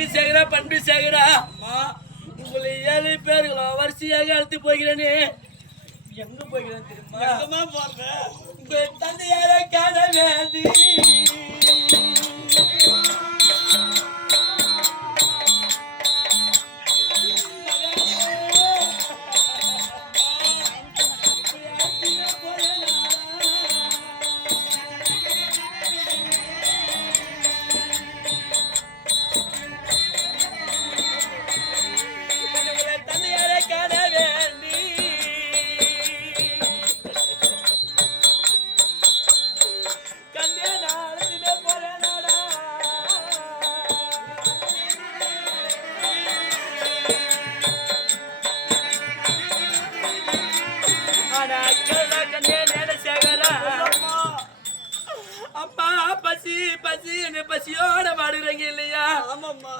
கல்வி சேகரா பண்பு சேகரா உங்களை 7 பேர்களும் வரிசையாக அழைத்து போகிறேனே. எங்க போகிறேன் தெரியுமா? உங்க தந்தையாரை காண வேண்டி பசியோட பாடுறீங்க இல்லையா? ஆமாம்மா.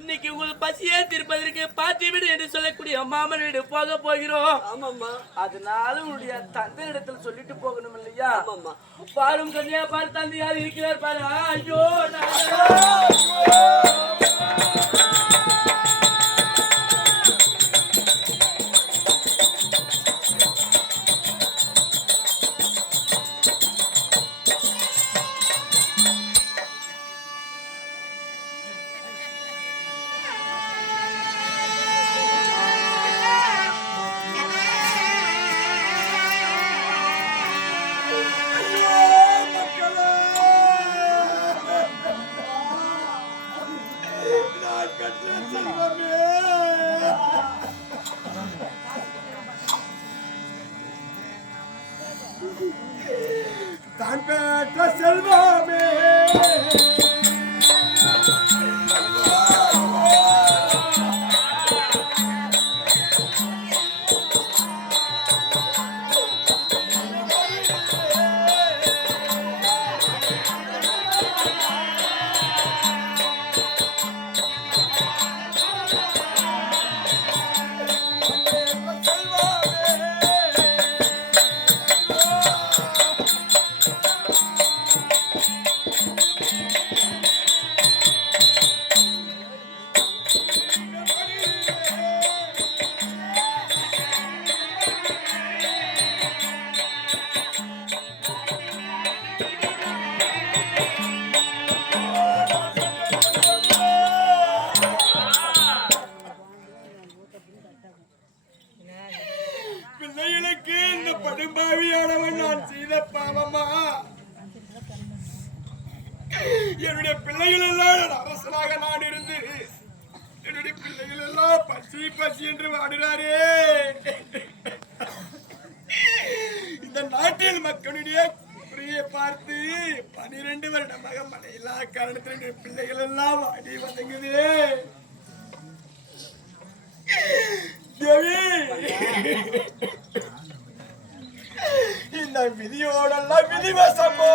இன்னைக்கு உங்களுக்கு பசியே தீர்ப்பதற்கு பாட்டி வீடு என்று சொல்லக்கூடிய மாமன் வீடு போக போகிறோம். ஆமாம்மா. அதனால உங்களுடைய தந்தை இடத்துல சொல்லிட்டு போகணும் இல்லையா? ஆமாம்மா. பாரும் கன்னியா பாரு, தந்தையார் இருக்கிறார் பாரு. ஐயோ தான் பெற்ற செல்வமே பிள்ளைகளுக்கு இந்த படும்பாவியானவன் நான் செய்த பாவமா? என்னுடைய பிள்ளைகள் எல்லாம் அரசனாக நான் இருந்து என்னுடைய பிள்ளைகள் எல்லாம் பசி பசி என்று வாடுறாரே. இந்த நாட்டில் மக்களுடைய குறையை பார்த்து 12 வருடமாக மழையில்லா காரணத்தில் பிள்ளைகள் எல்லாம் வாடி வதங்குது. தேவி, இந்த விதியோடெல்லாம் விதிவசமோ?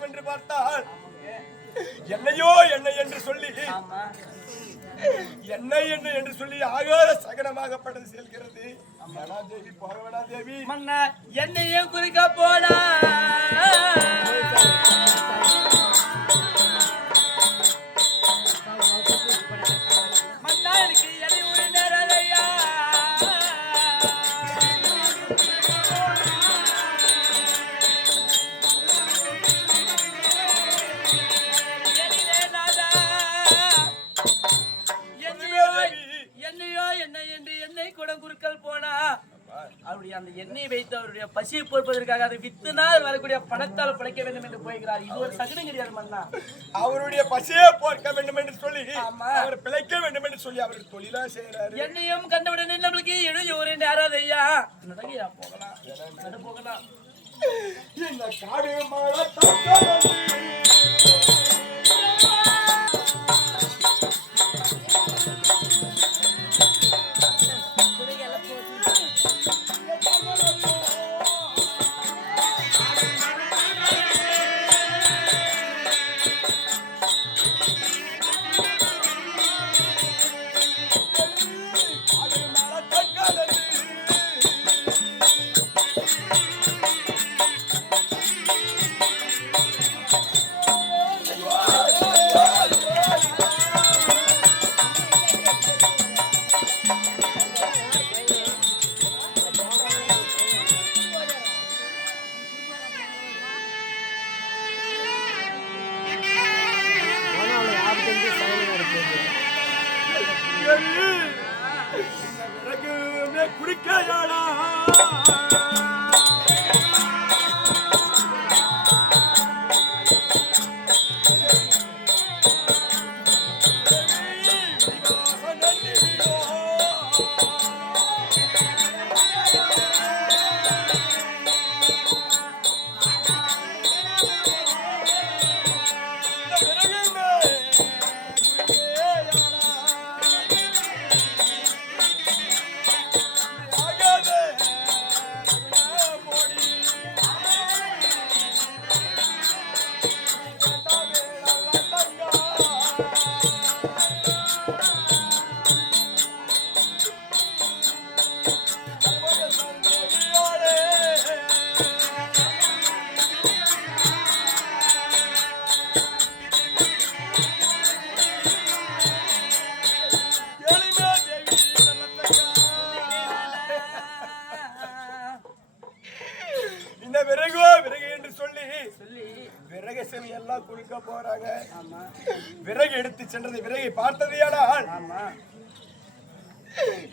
செல்கிறோம் என்று பார்த்தால் என்னையோ என்ன என்று சொல்லி என்ன என்ன என்று சொல்லி ஆகாத சகனமாகப்பட்டது செல்கிறது. தேவி போக வேணா தேவி. மன்னா என்னையும் குறிக்க போனா மன்னா எனக்கு எலி ஒரு நேரையா அவருடைய அந்த எண்ணெய் வைத்து அவருடைய பசியை போற்பதற்காக அதை வித்துனால் வரக்கூடிய பணத்தால் பிழைக்க வேண்டும் என்று போகிறார். இது ஒரு சகுனம் கிடையாது மன்னா. அவருடைய பசியை போர்க்க வேண்டும் என்று சொல்லி அவர் பிழைக்க வேண்டும் என்று சொல்லி அவர் தொழிலா செய்யறாரு. என்னையும் கண்டவுடனே நம்மளுக்கு இடையூறு நேராதையா நடங்கயா போகலாம் நட போகலாம். இந்த காடு மழை குடிக்கையாடா எல்லாம் குளிக்க போறாங்க. விறகு எடுத்து சென்றது விறகை பார்த்ததையானால்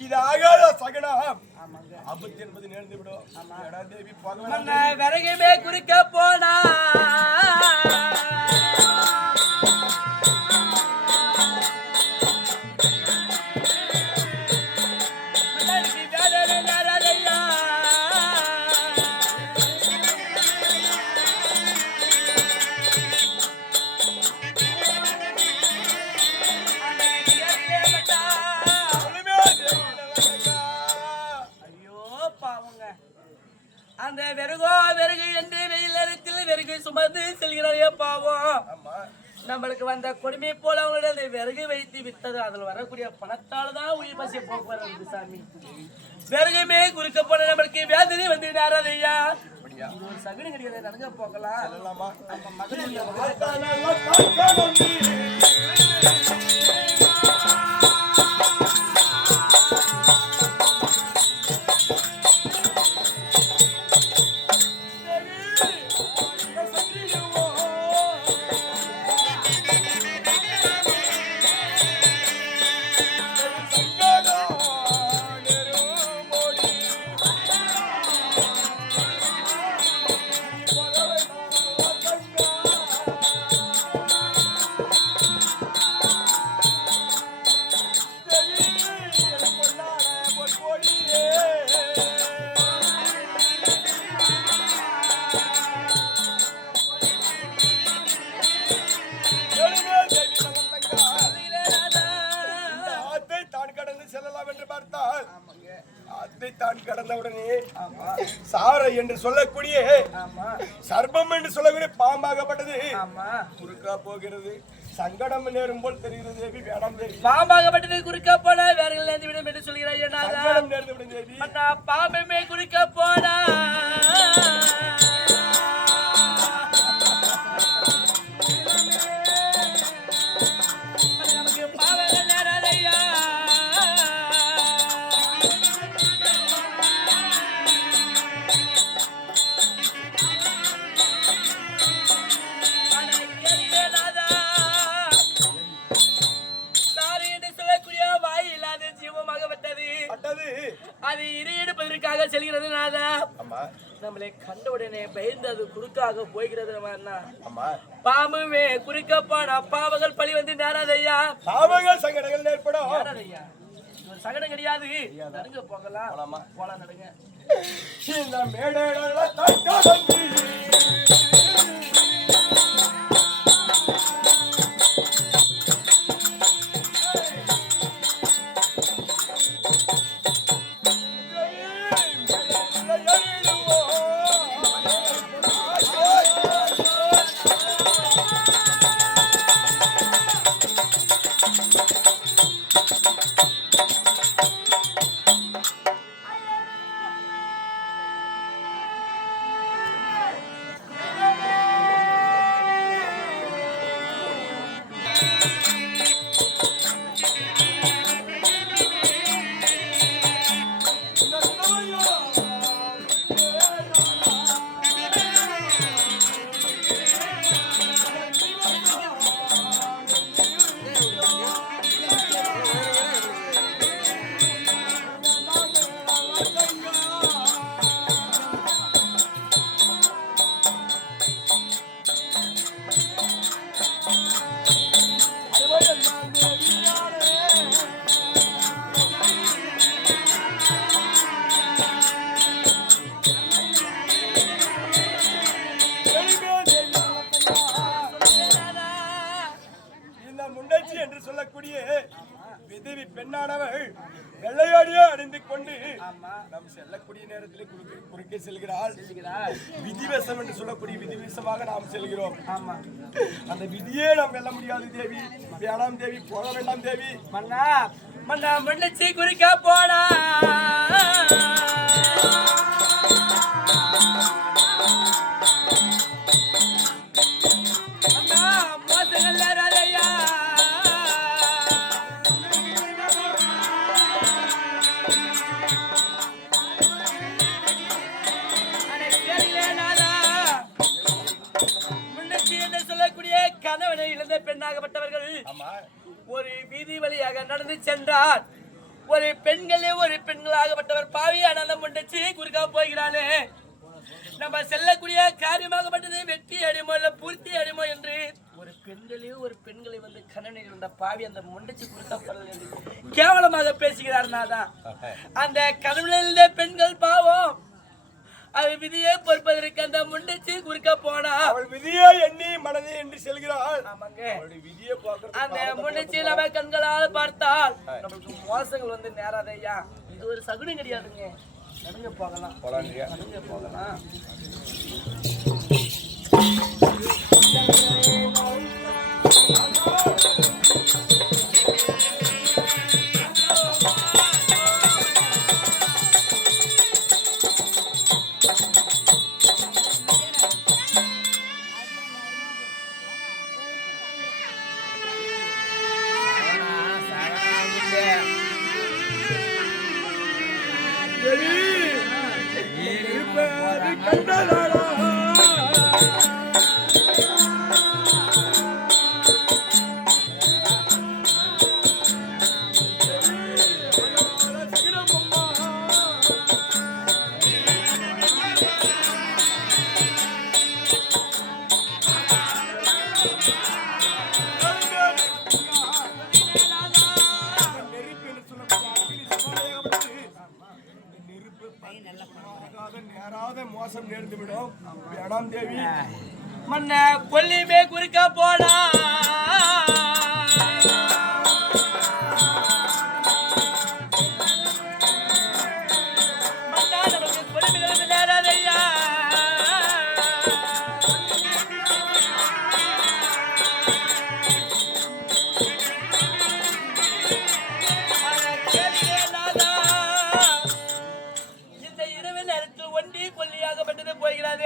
இது ஆகாத சகனம் ஆபத்து என்பது நேர்ந்து விடும். தேவி விறகுமே குறிக்க போனா அந்த விறகு என்று வெயில் நேரத்தில் விறகு சுமந்து செல்கிறாரே பாவம். நம்மளுக்கு வந்த கொடுமை போல அவங்களுடைய அந்த விறகு வைத்து வித்தது அதில் வரக்கூடிய பணத்தால் தான் உயிர் பசியை போக்குவரத்து சாமி. விறகுமே குறிக்க போன நம்மளுக்கு வேதனை வந்து நேராதையா ஒரு சகுனி கிடையாது. நடங்க போகலாம். தான் கடந்தவுடனே சாரை என்று சொல்லக்கூடிய சர்ப்பம் என்று சொல்லக்கூடிய பாம்பாகப்பட்டது ஆமா குறுக்கா போகிறது. சங்கடம் நேரும் போல் தெரிகிறது தேவி. வேணாம் தேவி. பாம்பாகப்பட்டது குறுக்க போனா வேற இருந்து விடும் என்று சொல்கிறாய். சங்கடம் நேர்ந்து விடும் தேவி. பாம்பமே குறுக்க போனா அது இரையெடுப்பதற்காக செல்கிறது நாதா. நம்மளை கண்ட உடனே பயந்து அது குறுக்காக போய்கிறது. பாம்புமே குறுக்க போனா பாவங்கள் பழி வந்து நேராதையா. பாவங்கள் சங்கடங்கள் ஏற்படும். சகடம் கிடையாது. நடுங்க போகலாம். போலாம் நடுங்க. இந்த மேடையில என்று சொல்லக்கூடிய விதவி பெண்ணானவள் வெள்ளையாடியே அணிந்து கொண்டு நம் செல்லக்கூடிய நேரத்தில் குறுக்கே செல்கிறாள். விதிவசம் என்று சொல்லக்கூடிய விதிவசமாக நாம் செல்கிறோம். அந்த விதியே நாம் வெல்ல முடியாது தேவி. வேணாம் தேவி, போக வேண்டாம் தேவி. மன்னா மன்னா மன்னிச்சு குறிக்க போனா பெண்ணாகப்பட்டவர்கள் ஒரு வீதி வழியாக நடந்து சென்றார். ஒரு பெண்களாகப்பட்டவர் பாவியான முண்டச்சி குறுக்கா போகிறானே. நம்ம செல்லக்கூடிய காரியமாகப்பட்டது வெற்றி அடிமோ இல்ல பூர்த்தி அடிமோ என்று ஒரு பெண்களை வந்து கணவனில் இருந்த பாவி அந்த முண்டச்சி குறுக்கா கேவலமாக பேசுகிறார். நாதான் அந்த கணவனில் பெண்கள் பாவம் அது விதியை பொறுப்பதற்கு அந்த முண்டச்சி குறுக்க போனா அவள் விதியை எண்ணி மனதை என்று செல்கிறாள். அந்த முண்டச்சி நம்ம கண்களால் பார்த்தால் நமக்கு மோசங்கள் வந்து நேராதையா. இது ஒரு சகுனம் கிடையாதுங்க. நடுங்க போகலாம். நடுங்க போகலாம். மோசம் நேர்ந்து விடும். வேணாம் தேவி. மன்ன கொல்லிமே குறுக்க போனா மன்னா நமக்கு கொல்லிமே நேராதையா.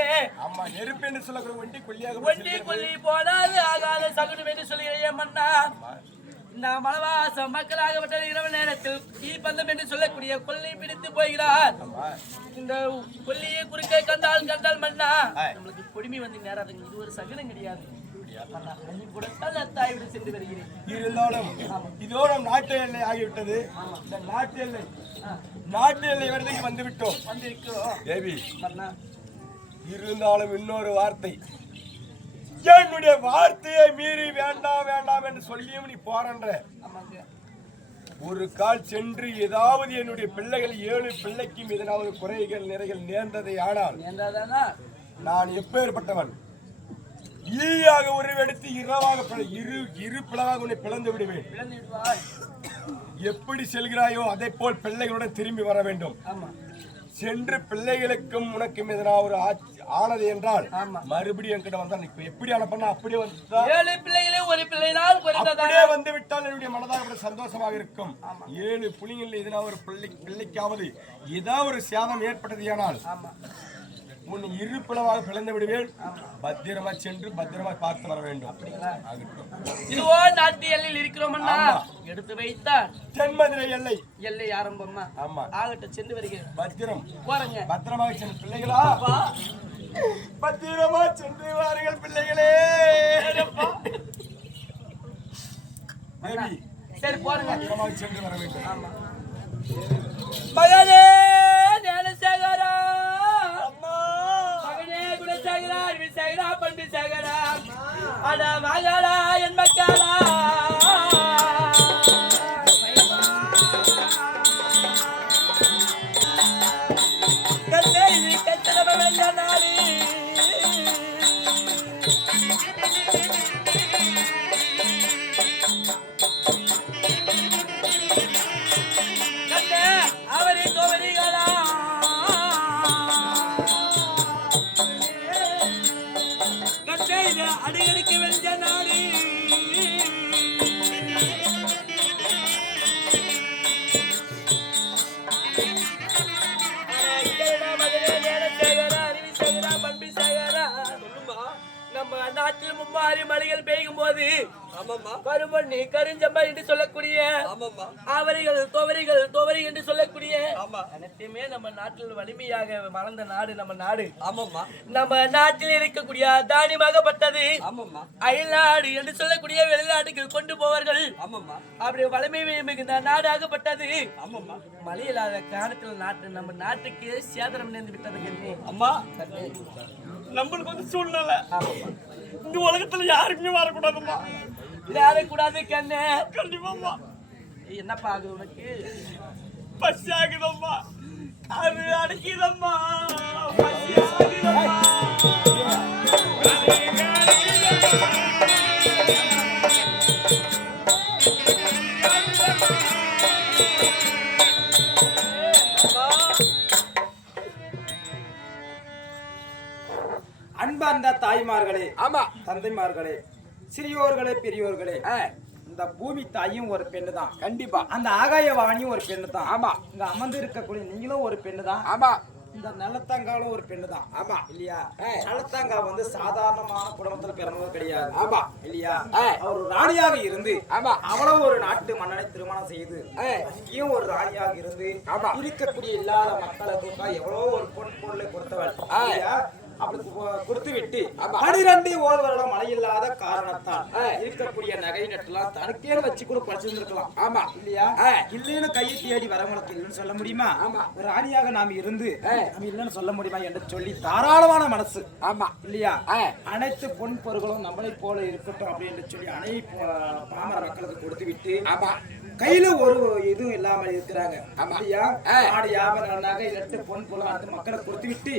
சொல்லுகிறீரே. ஆமா, நெருப்பு என்று சொல்லக்கூடிய ஒண்டி கொல்லியாக ஒண்டி கொல்லி போனாது ஆகாத சகுனம் என்று சொல்லுகிறேன் மன்னா. இந்த மலவாசம் மக்களாகப்பட்ட இரவு நேரத்தில் தீப்பந்தம் என்று சொல்லக்கூடிய கொல்லை பிடித்து போகிறார். இந்த கொல்லியை குறுக்கே கண்டால் மன்னா நம்மளுக்கு கொடுமை வந்து நேராதுங்க. இது ஒரு சகுனம் கிடையாது. சென்று வருகிறேன். இருந்தாலும் இதோ நம் நாட்டு எல்லை ஆகிவிட்டது. இந்த நாட்டு எல்லை வரைக்கும் வந்து விட்டோம். தேவி, இருந்தாலும் இன்னொரு வார்த்தை, என்னுடைய வார்த்தையை மீறி வேண்டாம் வேண்டாம் என்று சொல்லியும் நீ போறன்ற. ஒரு கால் சென்று ஏதாவது என்னுடைய பிள்ளைகள் 7 பிள்ளைக்கும் எதனாவது குறைகள் நிறைகள் நேர்ந்ததை ஆனால் நான் எப்பேற்பட்டவன், ஈயாக உருவெடுத்து இரவாக இரு பிளவாக உன்னை பிளந்து விடுவேன். எப்படி செல்கிறாயோ அதை போல் பிள்ளைகளுடன் திரும்பி வர வேண்டும். சென்று பிள்ளைகளுக்கும் உனக்கும் எதனா ஒரு ஆனது என்றால் மறுபடியும் என்கிட்ட வந்தா எப்படி அனுப்பினா அப்படியே வந்தா 7 பிள்ளைகளே ஒரு பிள்ளைனால் அப்படியே வந்து விட்டால் என்னுடைய மனதாக சந்தோஷமாக இருக்கும். 7 புலிகள் எதனா ஒரு பிள்ளைக்காவது ஏதாவது ஒரு சேதம் ஏற்பட்டது ஆனால் உன் இரு பிளவாக பிளந்து விடுவேன். பத்திரமா சென்று பத்திரமா பார்த்து வர வேண்டும். இதுவோ நாட்டு எல்லையில் இருக்கிறோம்னா எடுத்து வைத்தார் தென்மதுரை எல்லை ஆரம்பமா. ஆமா, ஆகட்டும், சென்று வருகிறேன். பத்திரம் போறங்க. பத்திரமாக சென்று பிள்ளைகளா, பத்திரமா சென்று வாருங்கள் பிள்ளைகளே. சரி, போறங்க. பத்திரமாக சென்று வர வேண்டும். ஆமா. மகனே ஞானசேகரா, மகனே குணசேகரா, அருவிசேகரா, பண்பிசேகரா, அட மகளா என் மக்களா, கண்ணை கத்தனம வெள்ள நாளி அடிகளுக்கு வெஞ்ச நாடி நம்ம நாட்டில் மும்மாரி மழைகள் பெய்யும் போது கருமண்ணி கருஞ்சம்பா என்று சொல்லக்கூடிய அவரிகள் துவரி என்று சொல்லக்கூடிய அனைத்தையுமே நம்ம நாட்டில் வலிமையாக வளர்ந்த நாடு நம்ம நாடு. நம்ம நாட்டில் இருக்கக்கூடிய தானியமாகப்பட்டது அயல்நாடு என்று சொல்லக்கூடிய வெளிநாட்டுக்கு கொண்டு போவார்கள். அப்படி வலிமை மிகுந்த நாடாகப்பட்டது. மழை இல்லாத காலத்தில் நம்ம நாட்டுக்கு சேதனம் நேர்ந்து விட்டது. அம்மா, நம்மளுக்கு வந்து சூழ்நிலை இந்த உலகத்துல யாருக்குமே வரக்கூடாதுமா. யாரக்கூடாது கண்ணு. கண்டிப்பாம்மா. என்னப்பா ஆகுது உனக்கு? பசி ஆகுதம்மா, அது அடைக்குதம்மா, பசி ஆகுதம்மா. அன்பார்ந்த தாய்மார்களே, ஆமா தந்தைமார்களே, சிறியோர்களே, பெரியோர்களே, இந்த பூமி தாயும் ஒரு பெண்ணு தான். கண்டிப்பா. அந்த ஆகாய வாணியும் ஒரு பெண்ணு தான். ஆமா. இங்க அமர்ந்து இருக்கக்கூடிய நீங்களும் ஒரு பெண்ணு தான். ஆமா. இந்த நல்லத்தாங்காலும் ஒரு பெண்ணு தான். ஆமா இல்லையா? நல்லத்தாங்கா வந்து சாதாரணமான குடும்பத்துல பிறந்தது கிடையாது. ஆமா இல்லையா? அவர் ராணியாக இருந்து அவ்வளவு ஒரு நாட்டு மன்னனை திருமணம் செய்து அங்கேயும் ஒரு ராணியாக இருந்து இருக்கக்கூடிய இல்லாத மக்களுக்கு எவ்வளவு ஒரு பொருளை கொடுத்தவள் இல்லையா? அப்படி கொடுத்து விட்டு 12 வருடம் மழை இல்லாத காரணத்தால் இருக்கக்கூடிய நகை நட்டுலாம் தனக்கே வச்சு கூட படிச்சிருந்திருக்கலாம். ஆமா இல்லையா? இல்லைன்னு கையை தேடி வரவங்களுக்கு இல்லைன்னு சொல்ல முடியுமா? ஆமா. ராணியாக நாம் இருந்து நம்ம இல்லைன்னு சொல்ல முடியுமா என்று சொல்லி தாராளமான மனசு. ஆமா இல்லையா? அனைத்து பொன் பொருட்களும் நம்மளை போல இருக்கட்டும் அப்படின்னு சொல்லி அனைத்து பாமர மக்களுக்கு கொடுத்து விட்டு கையில ஒரு இதுவும் இல்லாம இருக்கிறாங்க. அப்படியா? ஆடு வியாபாரம் நகை நட்டு பொன் பொருள் மக்களை கொடுத்து விட்டு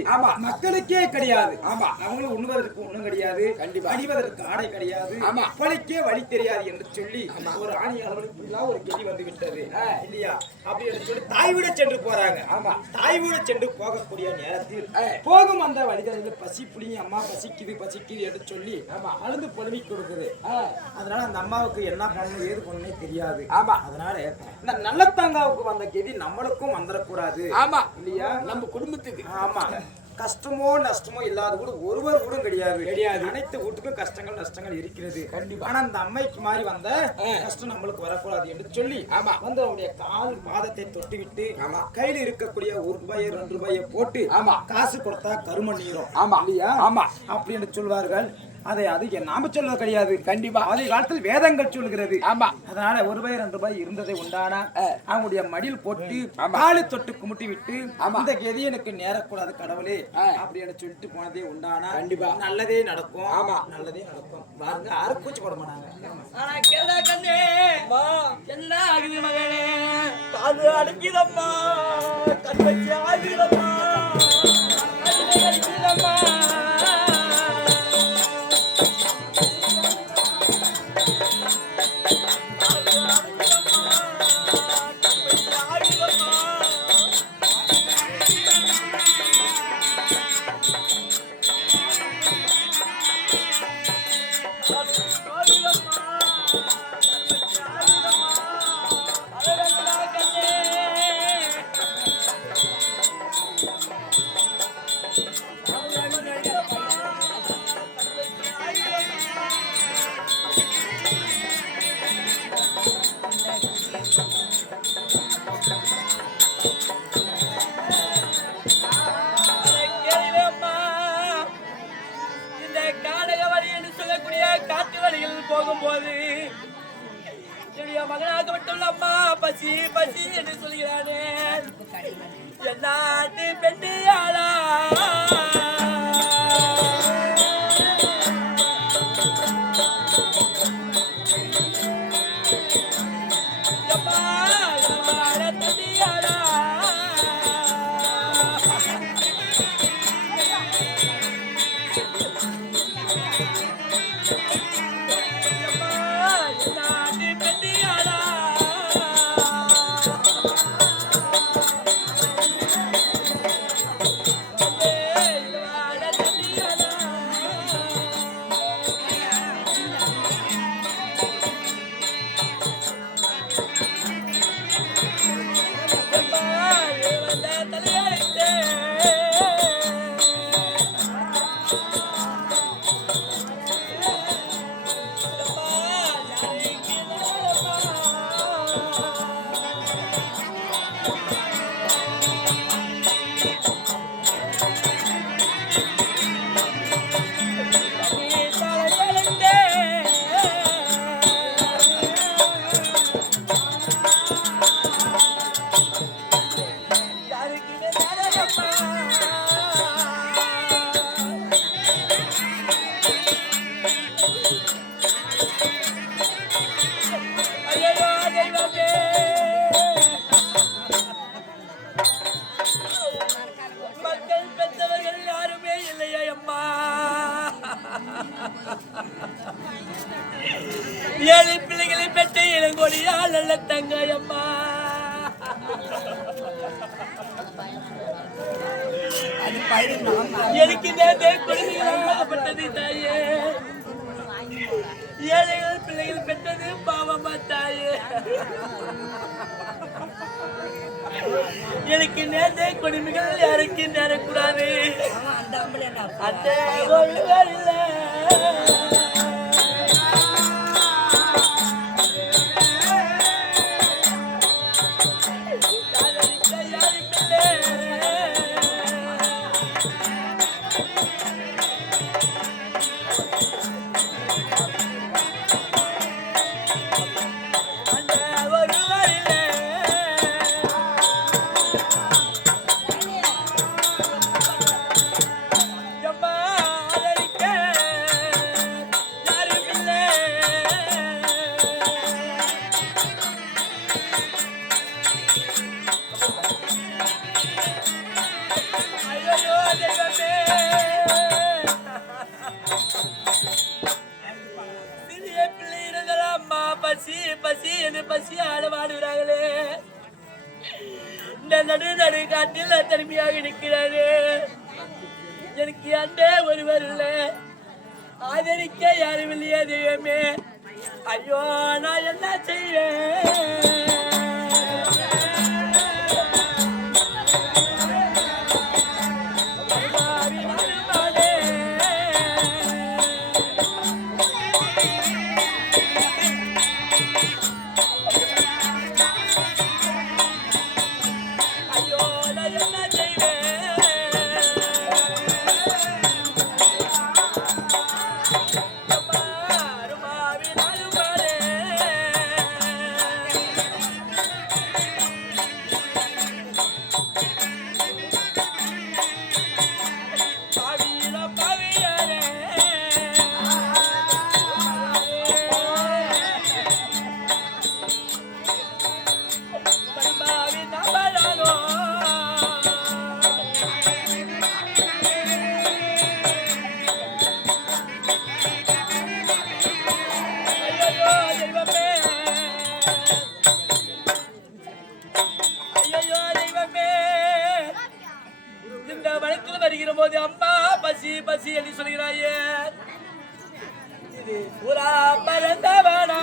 மக்களுக்கே கிடையாது. ஆமா, அவங்களும் உண்ணுவதற்கு ஒண்ணும் கிடையாது, அணிவதற்கு ஆடை கிடையாது, பழிக்கே வழி தெரியாது என்று சொல்லி ஒரு ஆணியாளர்களுக்கு ஒரு கெதி வந்து விட்டது இல்லையா? அப்படி என்று சொல்லி தாய் வீடு சென்று போறாங்க. ஆமா, தாய் வீடு சென்று போகக்கூடிய நேரத்தில் போகும் அந்த வழிகளில் பசி புளிங்க, அம்மா பசிக்குது என்று சொல்லி அழுந்து பொழுமி கொடுக்குது. அதனால அந்த அம்மாவுக்கு என்ன பண்ணணும் ஏது பண்ணணும் தெரியாது. ஆமா, அதனால இந்த நல்லத்தாங்காவுக்கு வந்த கெதி நம்மளுக்கும் வந்துடக்கூடாது. ஆமா இல்லையா? நம்ம குடும்பத்துக்கு. ஆமா, கஷ்டமோ நஷ்டமோ இல்லாத கூட ஒருவர் கூட கிடையாது. அனைத்து வீட்டுக்கும் கஷ்டங்கள் நஷ்டங்கள் இருக்கிறது. கண்டிப்பா. ஆனா அந்த அம்மைக்கு மாதிரி வந்த கஷ்டம் நம்மளுக்கு வரக்கூடாது என்று சொல்லி வந்து அவருடைய கால் பாதத்தை தொட்டு விட்டு கையில இருக்கக்கூடிய ₹1 ₹2 போட்டு காசு கொடுத்தா கரும நீரும் இல்லையா அப்படின்னு சொல்வார்கள். அது நாம சொல்வது கிடையாது. கண்டிப்பா அதே காலத்தில் வேதங்கள் சொல்கிறது. அதனால ₹1 ₹2 இருந்ததை உண்டானா அவங்களுடைய மடியில் போட்டு காலை தொட்டு கும்பிட்டு விட்டு இந்த கதி எனக்கு நேரக்கூடாது கடவுளே அப்படின்னு சொல்லிட்டு போனதே உண்டானா கண்டிப்பா நல்லதே நடக்கும். நல்லதே நடக்கும். வாங்க யாரும் கூச்சி போட மாட்டாங்க. என்ன ஆகுது மகனே? காது அடங்கிதம்மா, கண்பச்சி ஆகிதம்மா, அடங்கிதம்மா. போகும்போது என்னுடைய மகனாக மட்டும் அம்மா பசி பசி என்று சொல்கிறானே என் நாட்டு பெண்ணியாளா ஏழை பிள்ளைகளை பெற்ற இளங்கொடியால் நல்ல தங்கையம்மா எனக்கு கொடுமைகளாகப்பட்டது தாயே. ஏழைகள் பிள்ளைகள் பெற்றது பாவமா தாயே. எனக்கு நேர்ந்த கொடுமைகள் யாருக்கு நேரக்கூடாது. அந்த ஒருவர் இல்லை பசியாட வாடுகிறார்களே. நடு காட்டில் தனிமையாக இருக்கிறாரு. எனக்கு அண்டே ஒருவர் இல்லை, ஆதரிக்க யாரும் இல்லையே தெய்வமே. ஐயோ நான் என்ன செய்வேன்? என்று சொல்கிறாயே இது புறா பறந்தவனா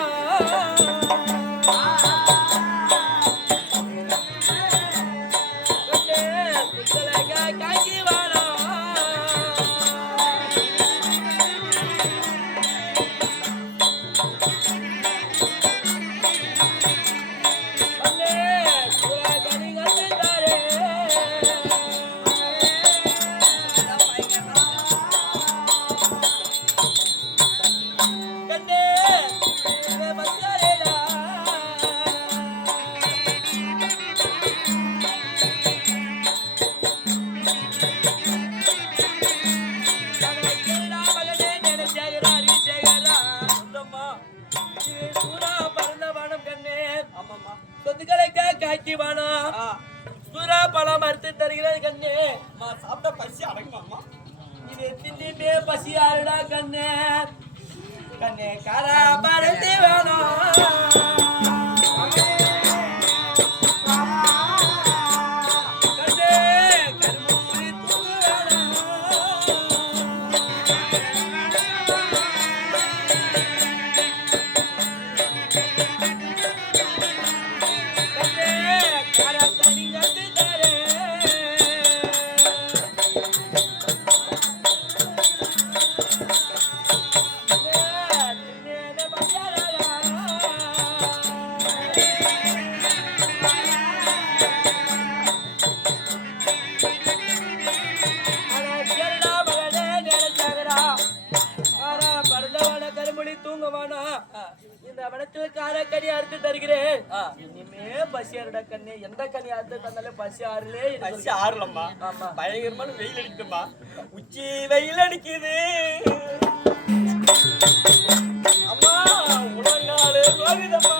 சாப்பிட்ட பசி அடங்குமாமா இது தின்னிட்டே பசி ஆறுடா கண்ணே கண்ணே காரா பருத்தி வேணும் இந்த வனத்தில் காரக்கனி அறுத்து தருகிறேன் இனிமே பசி ஆறுடா கண்ணே எந்த கனி அறுத்து தந்தாலும் பசி ஆறுலே பசி ஆறலம்மா பயங்கரமான வெயில் அடிக்குமா உச்சி வெயில் அடிக்குது அம்மா உலகாலே கோவிதம்மா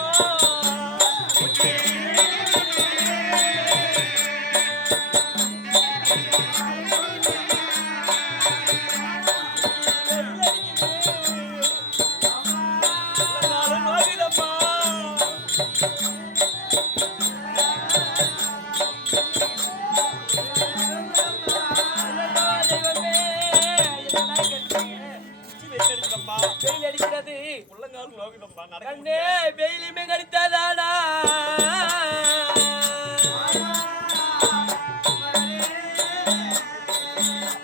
வெயில் அடிக்கிறது உள்ளங்கால் நோகுதம்மா கண்ணே வெயிலுமே கடித்தாதானா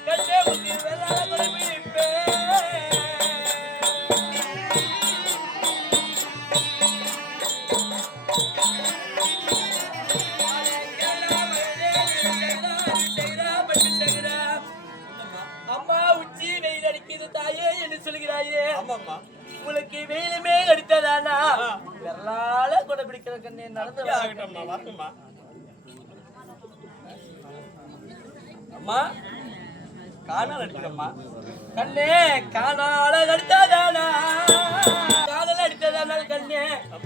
கண்ணே உன்னை வெள்ளாட குறைப்பிடிப்பே அம்மா உச்சி வெயில் அடிக்குது தாயே என்று சொல்கிறாயே ஆமாம்மா உங்களுக்கு வெயிலுமே அடித்ததானா வெள்ளால கூட பிடிக்கிற கண்ணே நடந்து ஆகட்டும்மா வரணும்மா அம்மா காணல் அடிக்கிறம்மா கண்ணே காணால அடித்ததானா காணல் அடித்ததானால் கண்ணே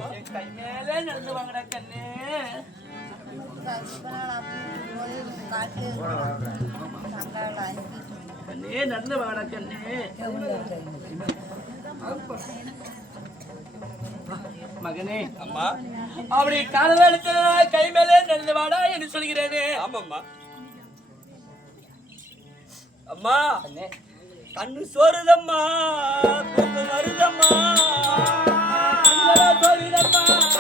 என் கை மேலே நடந்து வாங்கடா கண்ணே கண்ணே நடந்து வாங்கடா கண்ணே மகனே அம்மா அப்படி காணல் அடித்ததானா கை மேலே நடந்து வாடா என்று சொல்கிறேனே ஆமாம்மா அம்மா கண்ணே கண்ணு சோறுதம்மா தூக்கம் வருதம்மா சொல்லிடம்மா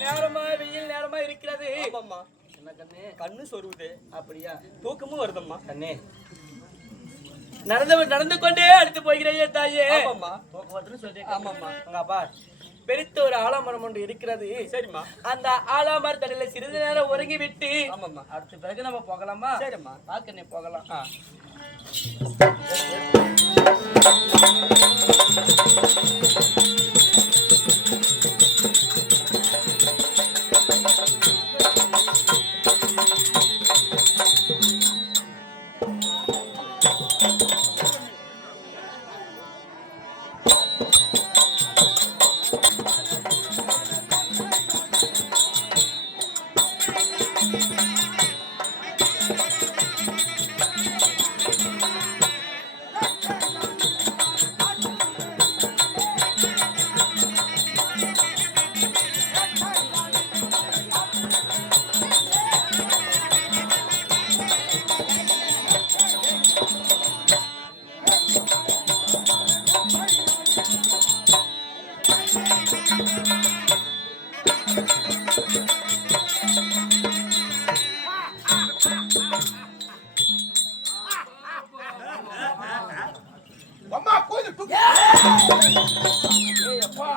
நேரமா வெயில் நேரமா இருக்கிறது ஆமாம்மா என்ன கண்ணே கண்ணு சொருவுது அப்படியா தூக்கமும் வருதம்மா கண்ணே நடந்து கொண்டே அடுத்து போகிறேயே தாயே ஆமாம்மா போக்குவரத்துன்னு சொல்லிட்டு ஆமாம்மா அங்க அப்பா பெருத்த ஒரு ஆலமரம் ஒன்று இருக்கிறது சரிம்மா அந்த ஆலமர தடையில சிறிது நேரம் உறங்கி விட்டு ஆமாம்மா அடுத்த பிறகு நம்ம போகலாமா சரிம்மா பாக்கண்ணே போகலாம் ஏய் அப்பா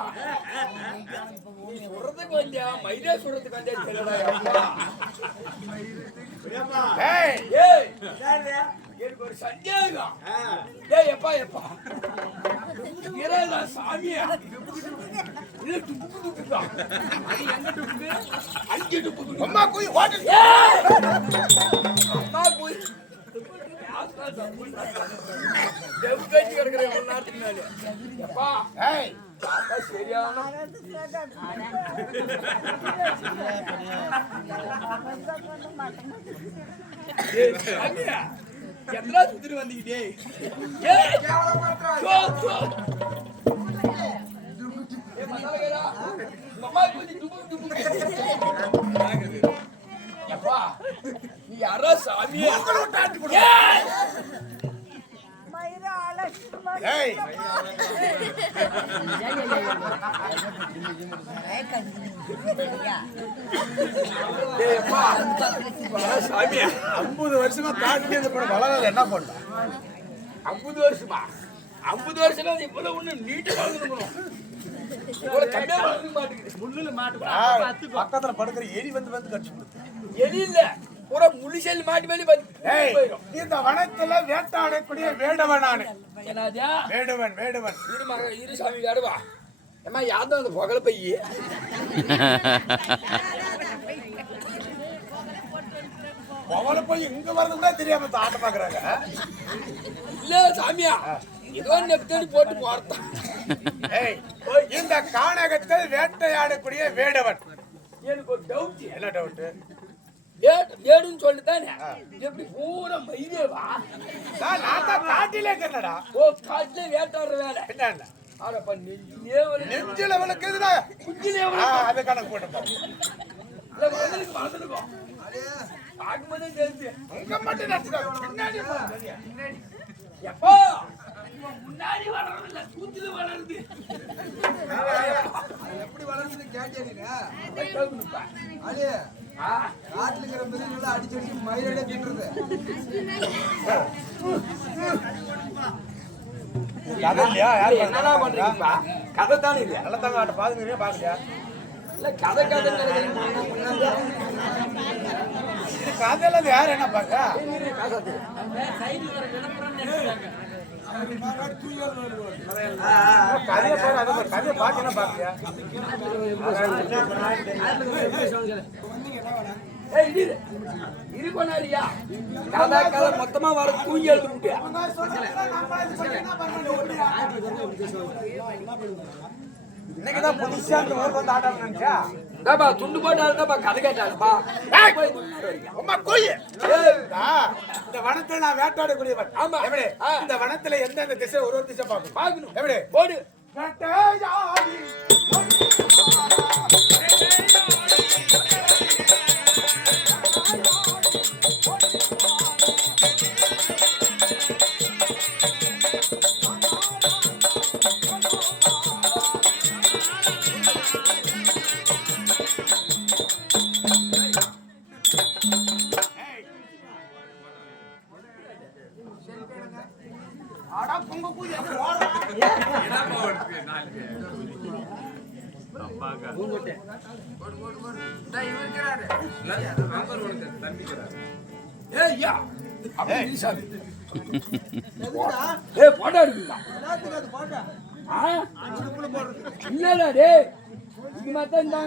நீ சொல்றதுக்கு வந்தியா மைதா சொல்றதுக்கு வந்தியா தெரியலடா அப்பா ஏய் ஏய் எனக்கு ஒரு சந்தேகம் ஏய் எப்பா எப்பா இரா சாமியா இது டுப்பு டுப்புடா அது எங்க டுப்பு அங்க டுப்பு அம்மா போய் வாட்டு அம்மா போய் டெவுகேட்டி கிடக்குற ஒரு நாட்டுக்கு மேலே எப்பா ஏய் அப்பா சரியான ஏய் சாமியா எத்தனை சுத்திட்டு வந்தீங்க ஏய் சோ சோ ஏய் மசாலா அம்மா கொஞ்சம் டுபு டுபு எப்பா நீ யாரோ சாமியா ஏய் ஏய் சாமியா 50 வருஷமா காட்டுல இந்த படம் வளராத என்ன பண்ணா 50 வருஷமா 50 வருஷமா இவ்வளவு ஒண்ணு நீட்டா வளர்ந்துறணும் இவ்வளவு கம்மியா வளர்ந்து மாட்டேங்குது முள்ளுல மாட்டு பக்கத்துல படுக்கிற எலி வந்து கடிச்சு விடுது எலி இல்ல பூரா முள்ளிசல் மாட்டி மேலே போயிடும் இந்த வனத்துல வேட்டாடக்கூடிய வேடவன் நானு என்னதா வேடவன் வேடவன் இரு சாமி வேடவா அம்மா யாதோ அந்த புகழ பையி புகழ பையி இங்க வரதுன்னா தெரியாம ஆட்ட பாக்குறாங்க இல்ல சாமியா ஏதோ நெப்தடி போட்டு போறதான் ஏய் இந்த கானகத்தில் வேட்டையாடக்கூடிய வேடவன் எனக்கு ஒரு டவுட் என்ன டவுட் வேடுன்னு சொல்லிட்டானே எப்படி பூரா மயிலேவா நான் காட்டிலே இருக்கேன்டா ஓ காட்டிலே வேட்டாடுற வேலை என்ன ஆரப்பா நெஞ்சில வளக்குதுடா குஞ்சிலே அத கணக்கு போட்டுப்போம் இல்ல வந்துருக்கோம் பாக்கும்போதே தெரிஞ்சு அங்க மட்டும் நடிச்சா பின்னாடி பின்னாடி எப்போ முன்னாடி வளரது இல்ல கூத்துல வளருது எப்படி வளருது கேட்டீங்க அலே காட்டுல இருக்கிற மிருகங்களை அடிச்சு அடிச்சு மயிலே தின்றது என்னடா பண்றீங்கப்பா கதை தானே இல்லையா நல்ல தாங்க ஆட்ட பாத்துங்க பாக்கலையா இல்ல கதை கதை இது கதையில யாரு என்ன பாக்க கதையை பாக்க என்ன பாக்கலையா மொத்தமா வர தூங்கி எழுது இன்னைக்குதான் புதுசா அந்த ஊருக்கு வந்து ஆட்டம் நினைச்சா துண்டு போட்டாலும்ப்பா கதை கேட்டாலுப்பா இந்த வனத்துல நான் வேட்டாடக்கூடியவன் ஆமா எப்படி இந்த வனத்துல எந்தெந்த திசை ஒரு திசை பார்க்கணும் எப்படி போடு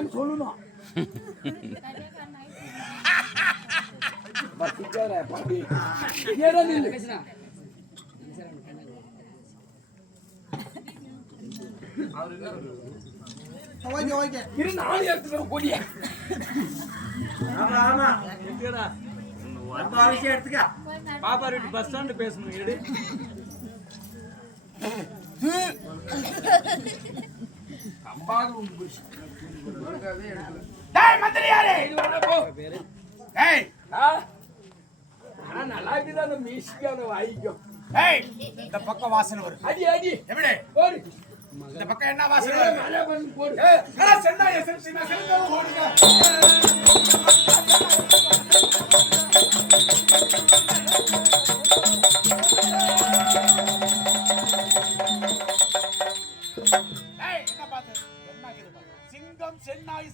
சொல்லணும் பாப்பா வீட்டு பஸ் ஸ்டாண்ட் பேசணும் நல்லா இருக்குதான் மீசிக்கான வாய்க்கும் இந்த பக்கம் வாசனை வரும் அடி அடி எப்படி போடு இந்த பக்கம் என்ன வாசனை வரும் போடு சென்னாய சென்னா ஓடுங்க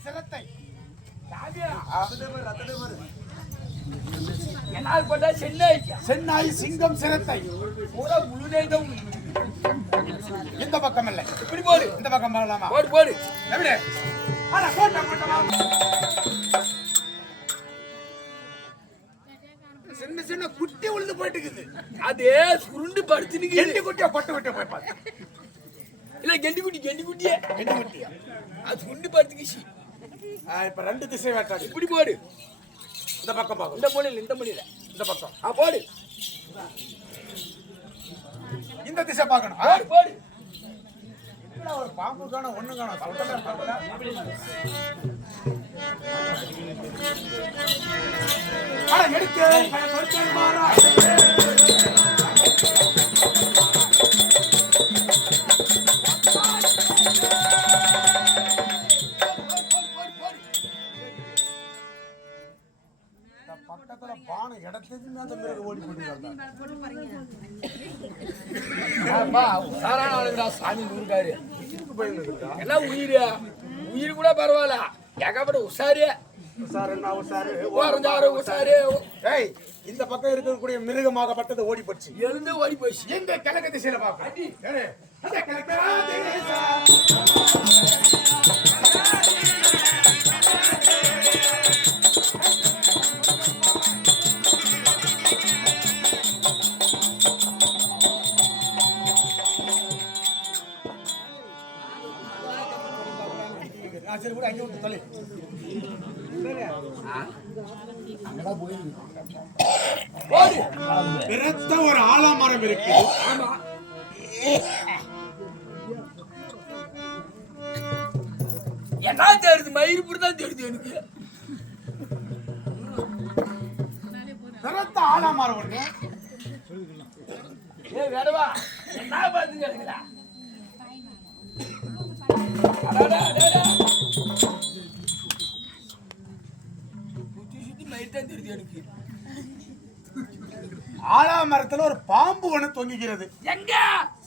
சிரத்தை என்னால் போட்டா சென்னை சென்னாய் சிங்கம் சிரத்தை பூரா முழு நேரம் இந்த பக்கம் இல்லை இப்படி போடு இந்த பக்கம் போடலாமா போடு போடு எப்படி அட போட்டா போட்டா சின்ன சின்ன குட்டி உழுந்து போயிட்டு இருக்குது அதே சுருண்டு படுத்துன்னு கெண்டி குட்டியா பட்டு விட்டு போய் பாரு இல்ல கெண்டி குட்டியே கெண்டி குட்டியா அது சுருண்டு படுத்துக்கிச்சு இப்ப ரெண்டு திசை வேட்டாடி இப்படி போடு இந்த பக்கம் பாக்கும் இந்த மூலையில இந்த பக்கம் போடு இந்த திசை பார்க்கணும் போடு போடு ஒரு பாம்பு காணோம் ஒண்ணு காணோம் எடுத்து மாறா பக்கத்துல பானை இடத்துக்குமே அந்த மிருகம் ஓடி போட்டு சாமி நூறுக்காரு என்ன உயிர் கூட பரவாயில்ல ஏகப்பட்ட உஷாரு உஷாரு இந்த பக்கம் இருக்கக்கூடிய மிருகமாகப்பட்டது ஓடி போச்சு எழுந்து ஓடி போச்சு எங்க கிழக்கு திசையில பாக்க சரி கூட அங்கே விட்டு தள்ளி பெருத்த ஒரு ஆலமரம் இருக்கு என்ன தெரியுது மயிர்புர் தான் தெரியுது எனக்கு பெருத்த ஆலமரம் ஒண்ணு வேடவா என்ன பார்த்து கேட்கிறா சுத்தி மயிர் தான் தெரியுது எனக்கு ஆலமரத்துல ஒரு பாம்பு ஒண்ணு தொங்குகிறது எங்க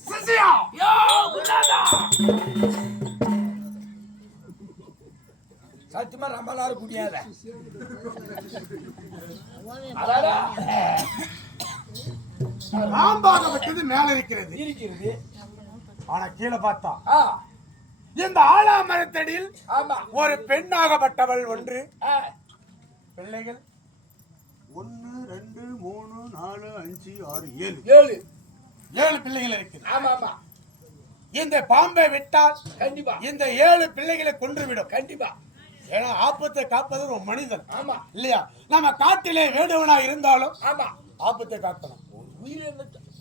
சிசியா யோ குலாடா சத்தியமா ரமலாரு குடியாத அடடா பாம்பாக விட்டது மேல இருக்கிறது இருக்கிறது ஆனா கீழே பார்த்தா ஆ இந்த ஆலமரத்தடியில் ஆமா ஒரு பெண்ணாகப்பட்டவள் ஒன்று பிள்ளைகள் 1 2 3 4 5 6 7 7 பிள்ளைகள் இருக்கு ஆமா ஆமா இந்த பாம்பை விட்டால் கண்டிப்பா இந்த 7 பிள்ளைகளை கொன்றுவிடும் கண்டிப்பா ஏன்னா ஆபத்தை காப்பது ஒரு மனிதன் ஆமா இல்லையா நம்ம காட்டிலே வேடுவனா இருந்தாலும் ஆமா ஆபத்தை காக்கணும் உயிர்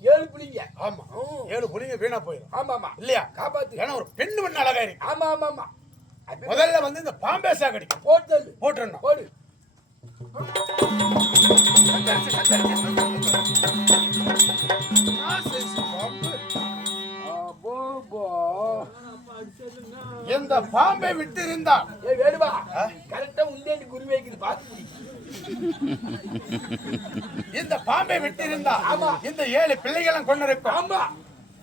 7 புலிங்க ஆமா 7 புலிங்க வீணா போயிடும் ஆமா ஆமா இல்லையா காப்பாத்து ஏன்னா ஒரு பெண் ஒண்ணு அழகா இருக்கு ஆமா ஆமா ஆமா முதல்ல வந்து இந்த பாம்பே சாகடிக்கும் போட்டுறணும் போடு இந்த பாம்பை விட்டு இருந்தா வேடுவா கரெக்டா உள்ளேந்து குருவி வைக்குது பாத்து இந்த பாம்பை விட்டு இருந்தா ஆமா இந்த 7 பிள்ளைகளும் கொண்டு இருக்கும் ஆமா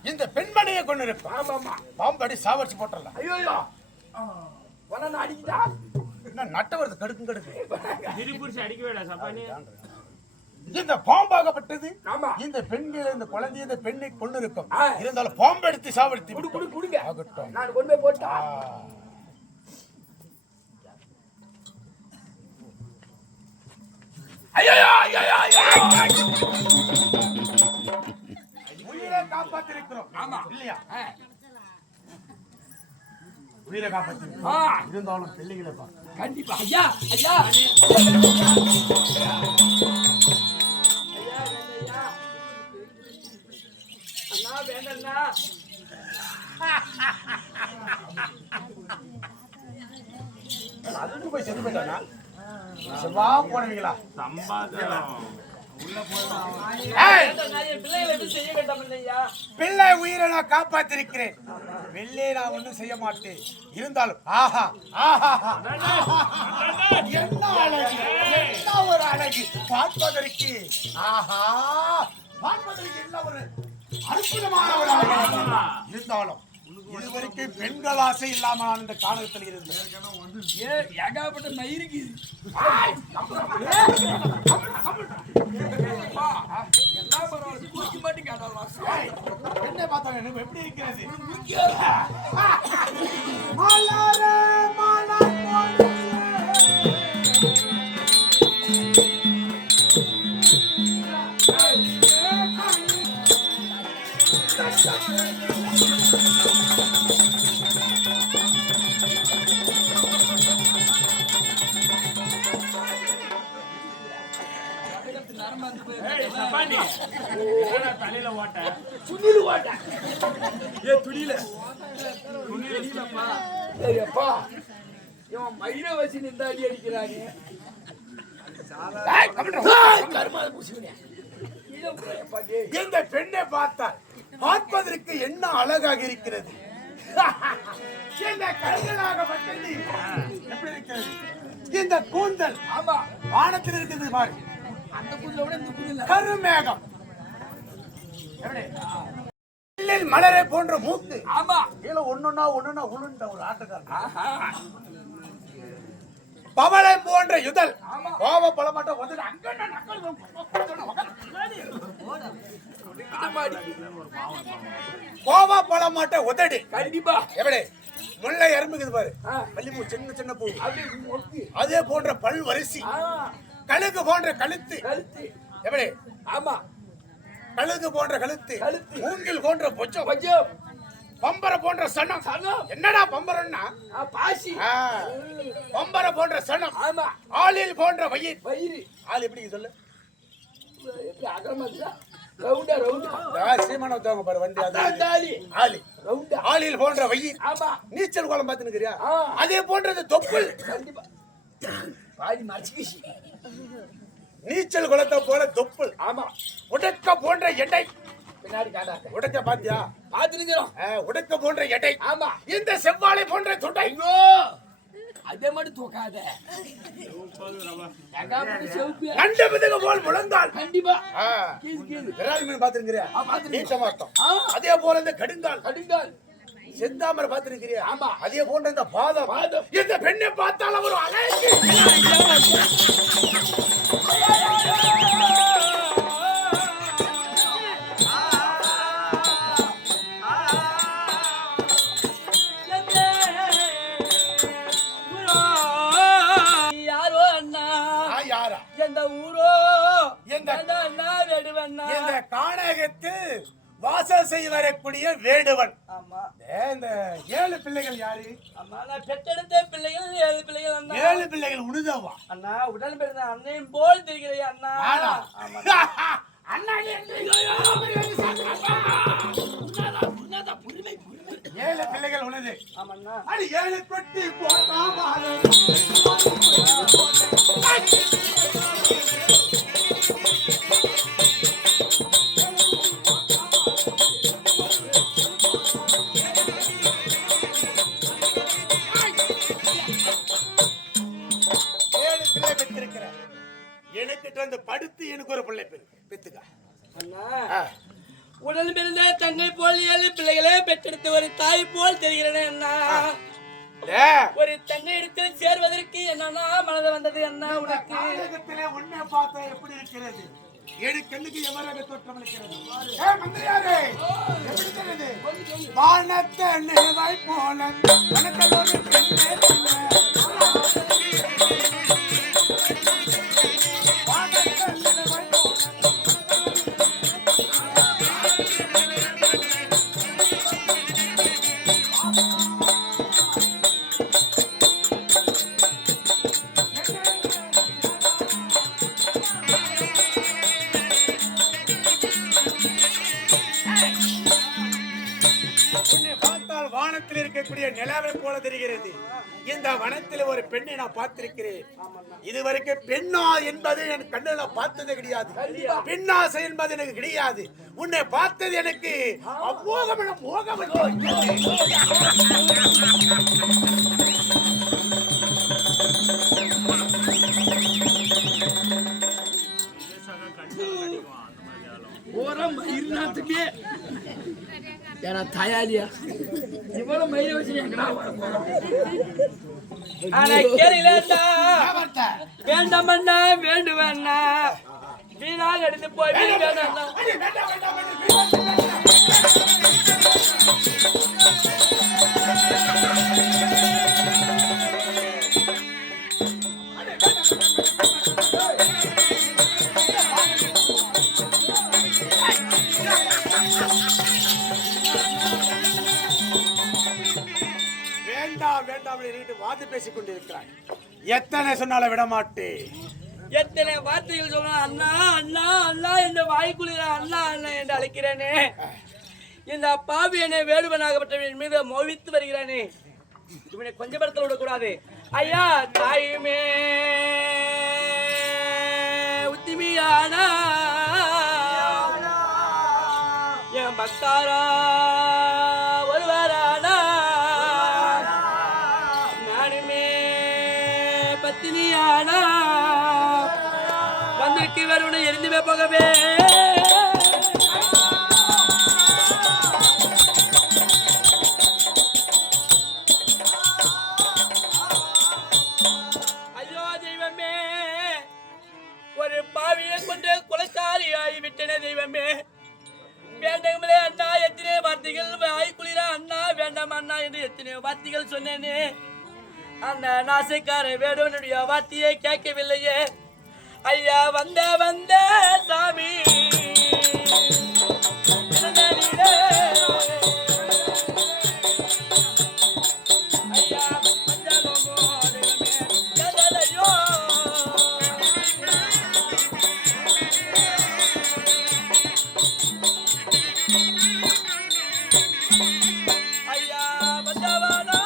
இந்த பெண்மணியை கொண்டு இருக்கும் ஆமா ஆமா பாம்படி சாவடிச்சு போட்டுறலாம் ஐயோ உன அடிக்குதா என்ன நட்ட வருது கடுக்கும் கடுக்கு அடிக்க வேடா சப்பானி இந்த பாம்பாகப்பட்டது ஆமா இந்த பெண்கள் இந்த குழந்தை இந்த பெண்ணை கொண்டு இருக்கும் இருந்தாலும் பாம்பு எடுத்து சாவடித்து கொடுங்க ஆகட்டும் நான் கொண்டு போய் போட்டா ஐயோ உயிரை காப்பாத்திருக்கிறோம் ஆமா இல்லையா உயிரை காப்பாத்திருக்கிறோம் இருந்தாலும் பிள்ளைகளை கண்டிப்பா ஐயா ஐயா அண்ணா வேண்டண்ணா அதுக்கு போய் செத்து போயிட்டானா செவ்வா போனவங்களா பிள்ளை உயிரை நான் காப்பாத்திருக்கிறேன் வெள்ளே நான் ஒண்ணும் செய்ய மாட்டேன் இருந்தாலும் ஆஹா ஆஹா என்ன அழகு என்ன ஒரு அழகு பார்ப்பதற்கு ஆஹா பார்ப்பதற்கு என்ன ஒரு அற்புதமான ஒரு அழகு இருந்தாலும் இதுவரைக்கும் பெண்கள் ஆசை இல்லாம நான் இந்த காலத்தில் இருந்தேன். ஏகாப்பட்ட மயிருக்கு எல்லாம் பரவாயில்ல, தூக்கி மட்டும் கேட்டாலும் என்ன பார்த்தாங்க எனக்கு எப்படி இருக்கிறது? மலரே மலர் ஏய் சப்பானி ஏடா தலையில ஓட்ட சுனில் ஓட்ட ஏ துணியில துணியிலப்பா ஏப்பா இவன் மயிர வச்சு நின்று அடி அடிக்கிறாங்க. கருமாத பூசிவனே இந்த பெண்ணை பார்த்தால் பார்ப்பதற்கு என்ன அழகாக இருக்கிறது. இந்த கண்களாகப்பட்டது எப்படி இருக்கிறது? இந்த கூந்தல் ஆமா வானத்தில் இருக்குது பாரு. அந்த புதுல விட இந்த புதுல கருமேகம் மலரை போன்ற மூக்கு. ஆமா கீழே ஒண்ணுன்னா உளுண்ட ஒரு ஆட்டக்காரன். பவளை போன்ற யுதல். கோவ பழமாட்ட உதடு அங்க கோவா பழமாட்ட உதடு கண்டிப்பா எப்படி முல்லை எறும்புக்குது பாரு. மல்லிப்பூ சின்ன சின்ன பூ அதே போன்ற பல் வரிசை. கழுகு போன்ற கழுத்து கழுத்து எப்படி? ஆமா கழுகு போன்ற கழுத்து. மூங்கில் போன்ற பொச்சம். கொஞ்சம் பம்பர போன்ற சனம். என்னடா பம்பரம்னா? பாசி. பம்பர போன்ற சனம். ஆமா ஆளில் போன்ற வயிறு. வயிறு ஆள் எப்படி சொல்லு? எப்படி அகமதுடா ரவுண்டா ரவுண்டா சீமான உத்தவங்க பாரு வண்டி. தாலி ஆளி ரவுண்டா ஆளில் போன்ற வயிறு. ஆமா நீச்சல் குளம் பார்த்துனுக்கிறியா? அதே போன்றது தொப்புள். கண்டிப்பா பாதி மறைச்சிக்கிச்சு. நீச்சல் குளத்தை போல தொப்புள். ஆமா உடக்க போன்ற எடை. பின்னாடி காட்டாங்க உடக்க பாத்தியா? பாத்துருக்கிறோம். உடக்க போன்ற எடை. ஆமா இந்த செவ்வாழை போன்ற தொண்டை. ஐயோ அதே மட்டும் தூக்காத. நண்டு மிதகு போல் முழங்கால். கண்டிப்பா விரால் மீன் பாத்துருக்கிறியா? நீச்ச மாட்டோம். அதே போல இந்த கடுங்கால். கடுங்கால் செந்தாமரை பாத்துருக்கிறியா? ஆமா அதே போன்ற இந்த பாதம். இந்த பெண்ணை பார்த்தால் அவர் அழகு. யாரோ அண்ணா யாரா? எந்த ஊரோ எந்த வேடுவண்ணா இந்த காணகத்து வாசல் செய்ய வரக்கூடிய வேடுவன். ஆமா இந்த 7 பிள்ளைகள் யாரு? அம்மா நான் பெற்றெடுத்த பிள்ளைகள் 7 பிள்ளைகள் அண்ணா. 7 பிள்ளைகள் உழுதவா? அண்ணா உடன் பிறந்த அண்ணன் போல் தெரிகிறேன் அண்ணா. அண்ணா 7 பிள்ளைகள் உழுது. ஆமாண்ணா அது 7 கொட்டி போட்டாமாலே. எனக்கிட்ட வந்து படுத்து எனக்கு ஒரு பிள்ளை பெத்துக்க. அண்ணா உடன் பிறந்த தங்கை போல் 7 பிள்ளைகளே பெற்றெடுத்த ஒரு தாய் போல் தெரிகிறேன் அண்ணா. ஒரு தங்கை இடத்தில் சேர்வதற்கு என்னன்னா மனது வந்தது அண்ணா உனக்கு? உன்னை பார்த்தா எப்படி இருக்கிறது? எனக்கு கண்ணுக்கு எவராக தோற்றம் இருக்கிறது. மந்திரியாரே எப்படி இருக்கிறது? வானத்தை நிலவாய் போல வனத்தில் ஒரு பெண்ணே இருக்கக்கூடிய நிலாவை போல தெரிகிறது. இந்த வனத்தில் ஒரு பெண்ணை நான் பார்த்திருக்கிறேன். இதுவரைக்கும் பெண்ணா என்பது என் கண்ணில் பார்த்தது கிடையாது. பெண்ணாசை என்பது எனக்கு கிடையாது. உன்னை பார்த்தது எனக்கு அமோகம் மோகம். ஓரம் இருநாத்துக்கே ஏன்னா தாயாலியா இவ்வளவு மயிரை வச்சு எங்கடா வர போறோம்? ஆனா கேளுடா வேண்டாமண்ணா வேண்டுவேண்ணா வீணாக எடுத்து போய் வேண்டாம் வேண்டாம் வேண்டாம் என்று வாது பேசிக் கொண்டிருக்கிறாய். எத்தனை சொன்னாலும் விட மாட்டேன். எத்தனை வார்த்தைகள் சொன்னா அண்ணா அண்ணா அண்ணா என்று வாய்க்குள்ள அண்ணா அண்ணா என்று அழைக்கிறேனே இந்த பாவி என்னை வேடுவனாகப்பட்டவன் மீது மோவித்து வருகிறானே இவனை கொஞ்சம் படத்தில் விடக்கூடாது. ஐயா தாயுமே உத்திமியானா என் பக்தாரா ஒருவரானா நானுமே பத்தினியானா வந்திருக்கு வருவனை எரிந்துமே போகவே ஐயோ தெய்வமே ஒரு பாவியை கொண்டு குலசாரியாகி விட்டனே தெய்வமே வேண்டாமலே அண்ணா எத்தனை வார்த்தைகள் வாய்க்குளிரா அண்ணா வேண்டாம் அண்ணா என்று எத்தனை வார்த்தைகள் சொன்னேனே அந்த நாசைக்கார வேடுவனுடைய வார்த்தையை கேட்கவில்லையே ஐயா வந்த வந்த சாமி ஐயா ஐயா வந்தவானா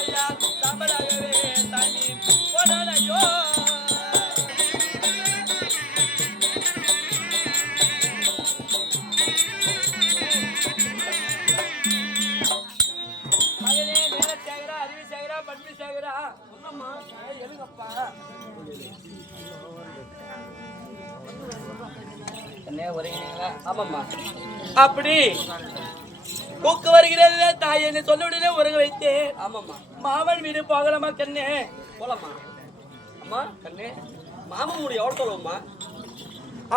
ஐயா தமிழகவே தனி போடலையோ மகனே நேர சேகரா அறிவு சேகரா பண்பு சேகரா சொன்னம்மா எழுங்கப்பா ஆமாம்மா அப்படி கூக்கு வருகிறது தாய் என்ன சொன்ன உடனே உறங்க வைத்தேன். ஆமாம்மா மாமன் வீடு போகலாமா கண்ணே? போலாமா அம்மா கண்ணே? மாமன் வீடு எவ்வளோ சொல்லுவோம்மா?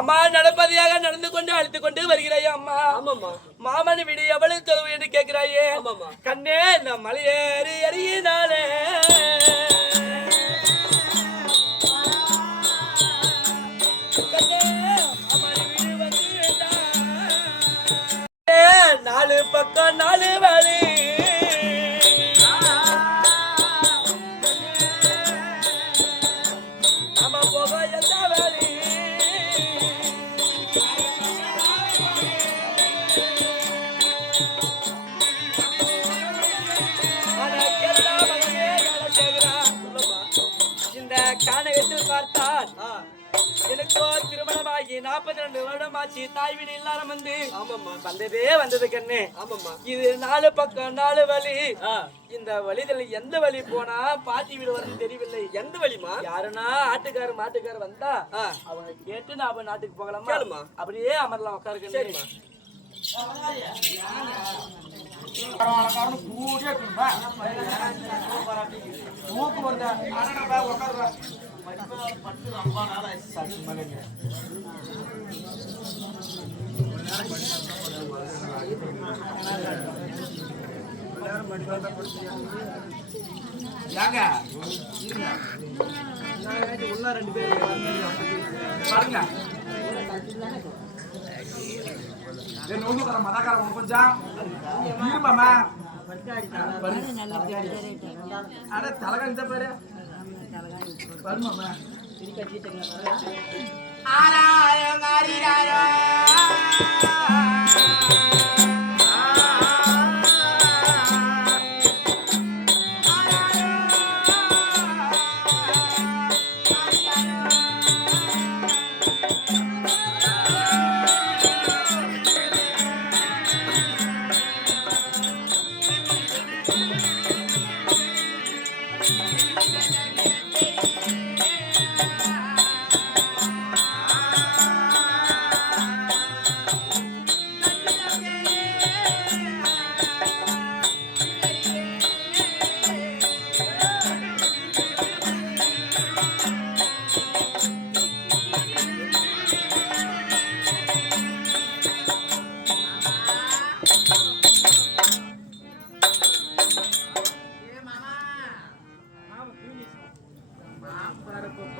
அம்மா நடப்பதியாக நடந்து கொண்டு அழைத்து கொண்டு வருகிறாயே அம்மா. ஆமாம்மா மாமன் வீடு எவ்வளவு தொலைவு என்று கேட்கிறாயே. ஆமாம்மா கண்ணே இந்த மலையேறி அறியினாலே நாலு பக்கம் நாலு வழி நம்ம போக எந்த வழி இந்த காணகத்தில் பார்த்தால் எனக்கோ திருமணமாகி 42 வருடமாச்சு. தாய் வீடு எல்லாரும் வந்து ஆமாம்மா வந்ததே வந்தது கண்ணு. ஆமாம்மா இது 4 பக்கம் 4 வழி. இந்த வழிதல் எந்த வழி போனா பாட்டி வீடு வருது தெரியவில்லை. எந்த வழிமா? யாருன்னா ஆட்டுக்காரு மாட்டுக்காரு வந்தா அவங்க கேட்டு நாம நாட்டுக்கு போகலாமா? அப்படியே அமரலாம் உட்காருங்க. சரிம்மா உள்ள 2 பேர் பாருங்க. மதாக்கார கொஞ்சம் அட தலகாணி தான் பாரு வருமாமா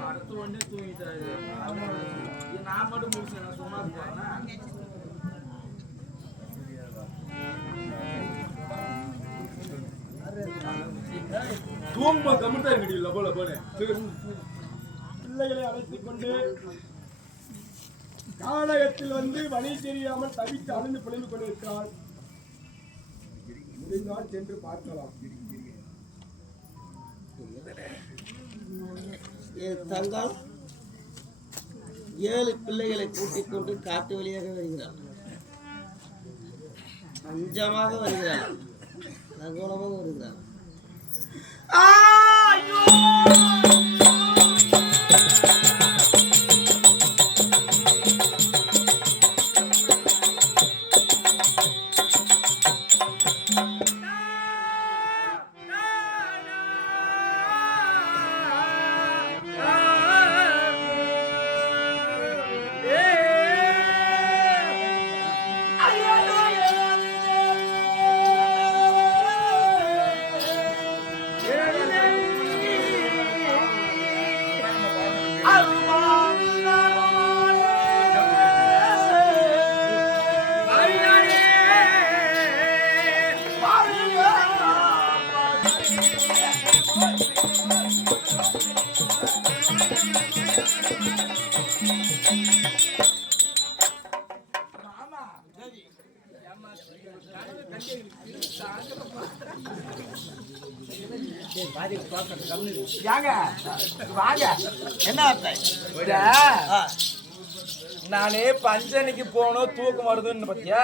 அடுத்த உடனே தூங்கிட்டாரு. நான் மட்டும் முடிச்சேன், நான் சும்மா இருப்பானா? தூங்க கம்மிட்டா இருக்கீங்க போல போல பிள்ளைகளை அழைத்துக் கொண்டு கானகத்தில் வந்து வழி தெரியாமல் தவித்து அழுந்து புலம்பிக் கொண்டிருக்கிறாள். முடிந்தால் சென்று பார்க்கலாம். தங்கம் 7 பிள்ளைகளை கூட்டிக் கொண்டு காட்டு வழியாக வருகிறார். அஞ்சமாக வருகிறார், நகோணமாக வருகிறார். நானே பஞ்சனைக்கு போனோம் தூக்கம் வருதுன்னு பத்தியா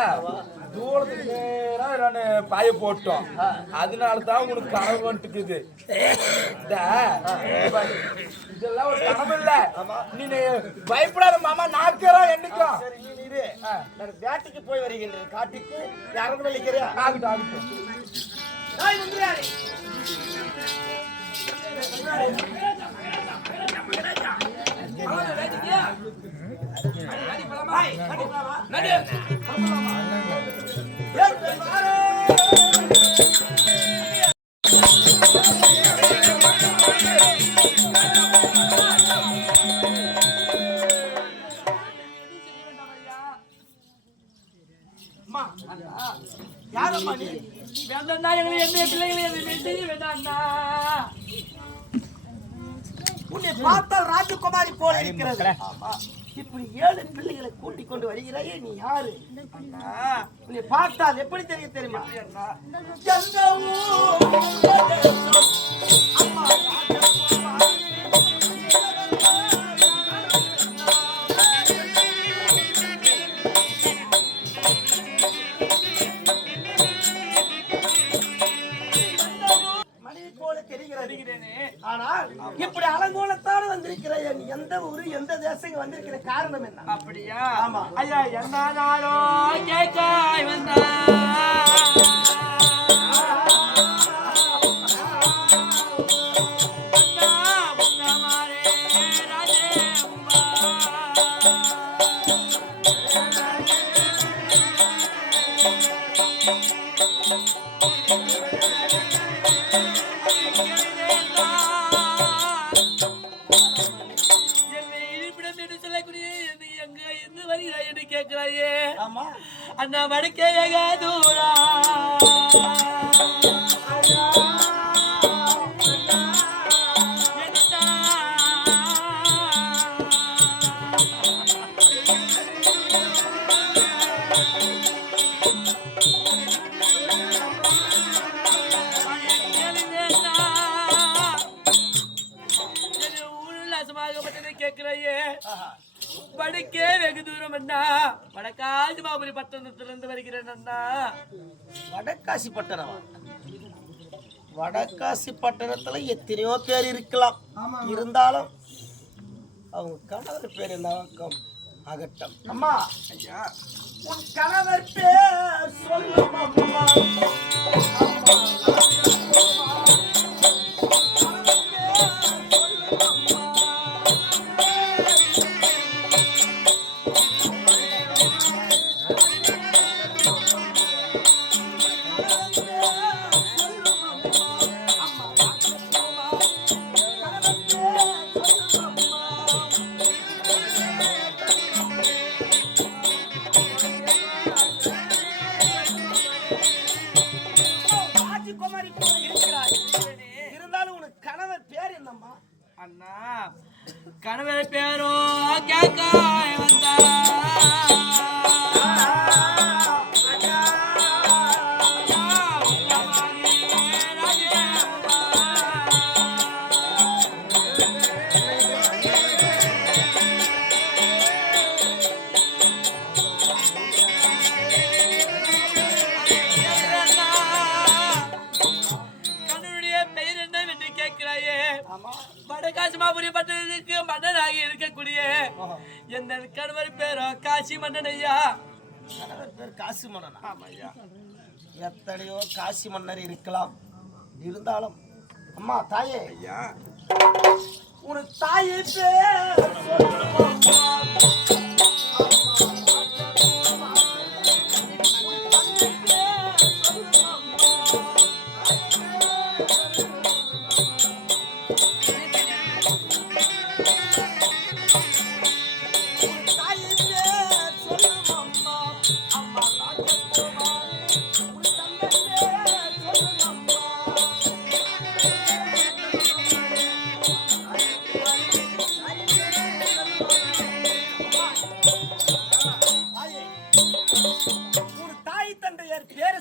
தூரத்துக்கு நேரா 2 பாய போட்டோம். அதனாலதான் உனக்கு கனவு வந்துட்டுக்குது. இதெல்லாம் ஒரு கனவு இல்ல. நீ பயப்படாத மாமா, நாக்கிறோம் என்னைக்கும். வேட்டைக்கு போய் வருகின்றேன், காட்டுக்கு யாரும் நினைக்கிறேன். ஆகட்டும் ஆகட்டும். யாரம்மா நீ? வேண்டாம்டா, எங்களை என்ன பிள்ளைகளை எதுவுமே செய்ய வேண்டாம்டா. உன்னை பார்த்தால் ராஜகுமாரி போல இருக்கிறது. இப்படி 7 பிள்ளைகளை கூட்டிக் கொண்டு வருகிறாயே, நீ யாரு? உன்னை பார்த்தால் எப்படி தெரிய தெரியுமா? அம்மா ஆனால் இப்படி அலங்கோலத்தோடு வந்திருக்கிற நீ எந்த ஊரு எந்த தேசம் வந்திருக்கிற காரணம் என்ன? அப்படியா? ஆமா. ஐயா, என்ன நாளோ கேட்காய் வந்தா கேட்கிறாயே. அண்ணா வடக்கே தூரா கேட்கிறாயே. வடக்கே வெகு தூரம் அண்ணா, வடக்காசி மாபுரி பட்டணத்திலிருந்து வருகிறேன் அண்ணா. வடக்காசி பட்டணமா? வடக்காசி பட்டணத்துல எத்தனையோ பேர் இருக்கலாம், இருந்தாலும் அவங்க கணவர் பேர் என்ன ஆகட்டும். அம்மா, உன் கணவர் பேர் சொல்லும் அம்மா. அண்ணா கணவர் பேரோ கேட்க வந்தா காசிமாபுரி பட்டணத்துக்கு மன்னனாக இருக்கக்கூடிய எந்த கணவர் பேரோ காசி மன்னன் ஐயா. கணவர் பேர் காசி மன்னன். எத்தனையோ காசி மன்னர் இருக்கலாம், இருந்தாலும் அம்மா தாயே ஐயா உன் தாயை பேர்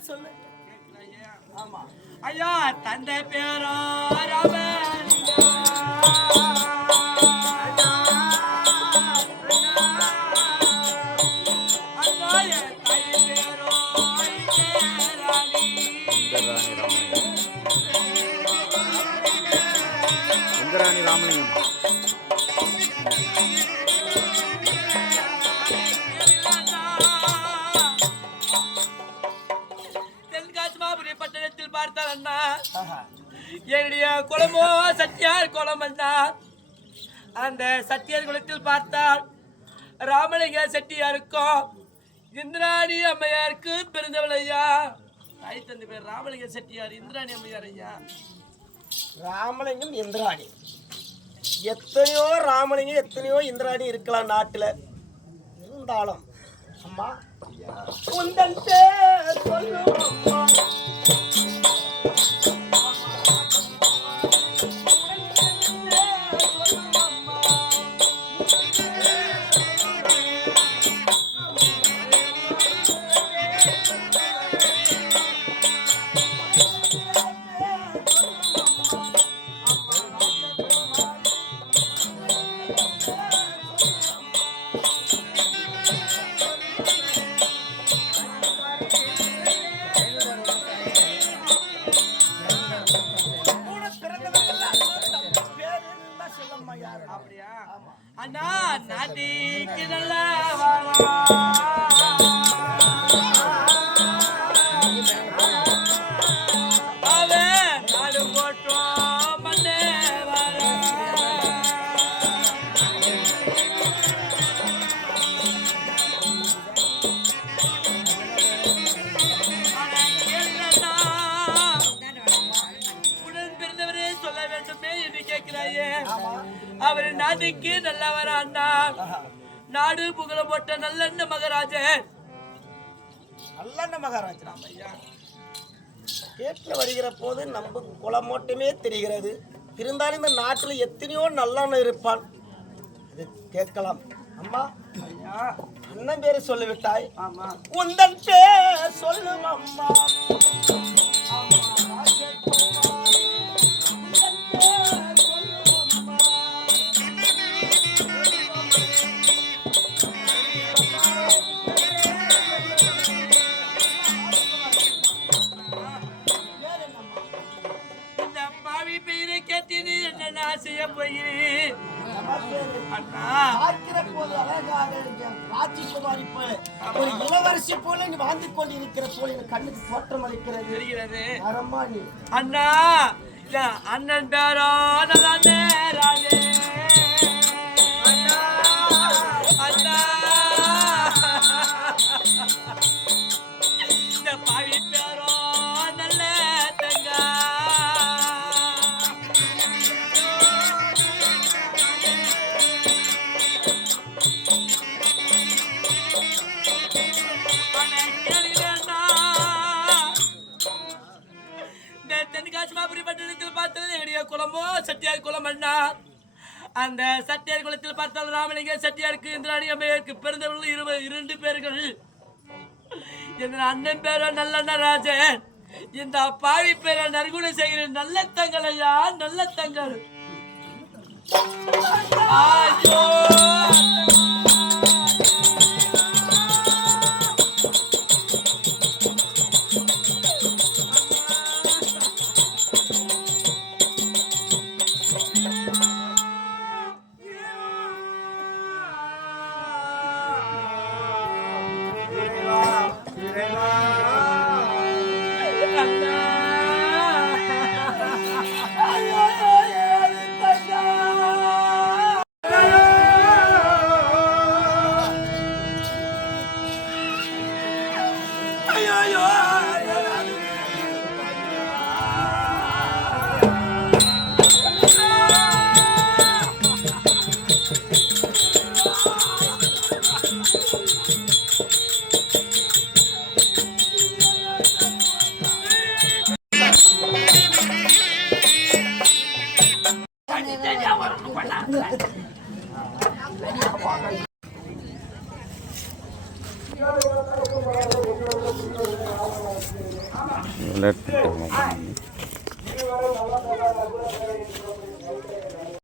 சொல்லுமா. ஐயா தந்தை பேரோ ராமன் இந்திராணி ராமலிங்கம். தென்காசிமாபுரி பட்டணத்தில் பார்த்தால் அண்ணா என்னுடைய குலமோ சத்தியார் குலம் அண்ணா. அந்த சத்தியார் குலத்தில் பார்த்தால் ராமலிங்க செட்டியாருக்கும் இந்திராணி அம்மையாருக்கு பிறந்தவள் ஐயா. தாய் தந்தை பேர் ராமலிங்க செட்டியார், இந்திராணி அம்மையார் ஐயா. ராமலிங்கம் இந்திராணி, எத்தனையோ ராமலிங்கம் எத்தனையோ இந்திராணி இருக்கலாம் நாட்டுல. இருந்தாலும் அம்மா உந்தன் பேர் சொல்லும் அம்மா. அண்ணா நாட்டிக்கு நல்ல அவன் நாடு போட்டோம் மண்ணே வர. உடன் பிறந்தவரே சொல்ல வேண்டுமே என்று கேட்கிறாயே. அவர் நாட்டுக்கு நல்லவர் அண்ணா, நாடு புகழ போட்ட நல்லெண்ண மகராஜன். நல்ல மகாராஜன் ஐயா கேட்டுல வருகிற போது நம்ம குலம் மட்டுமே தெரிகிறது. இருந்தாலும் இந்த நாட்டில் எத்தனையோ நல்லவன் இருப்பான், அது கேட்கலாம். அம்மா ஐயா அண்ணன் பேரை சொல்லிவிட்டாய். ஆமா உந்தன் பேர் சொல்லும் அம்மா. செய்ய போகிறேன் பார்க்கிற போது அழகாக ராஜகுமாரி போல ஒரு இளவரசி போல நீ வாழ்ந்து கொண்டிருக்கிற போல எனக்கு கண்ணுக்கு தோற்றம் அளிக்கிறது. அரம்மா நீ அண்ணா அண்ணன் பேரோ நல்லா நேராலே. அண்ணா அண்ணா இந்த பாவி பேரோ நல்ல தங்க. தென்காசிமாபுரி பட்டணத்தில் பார்த்தது என்னுடைய குலமோ சத்தியார் குலம் அண்ணா. அந்த சட்டியார் குலத்தில் பார்த்தால் ராமலிங்க செட்டியாருக்கு இந்திராணி அம்மையாருக்கு பிறந்தவர்கள் 2 பேர்கள். என் அண்ணன் பேரோ நல்லண்ண ராஜன், இந்த பாவி பேரை நற்குணம் செய்கிற நல்ல தங்கள் ஐயா, நல்ல தங்கள். ஐயோ Let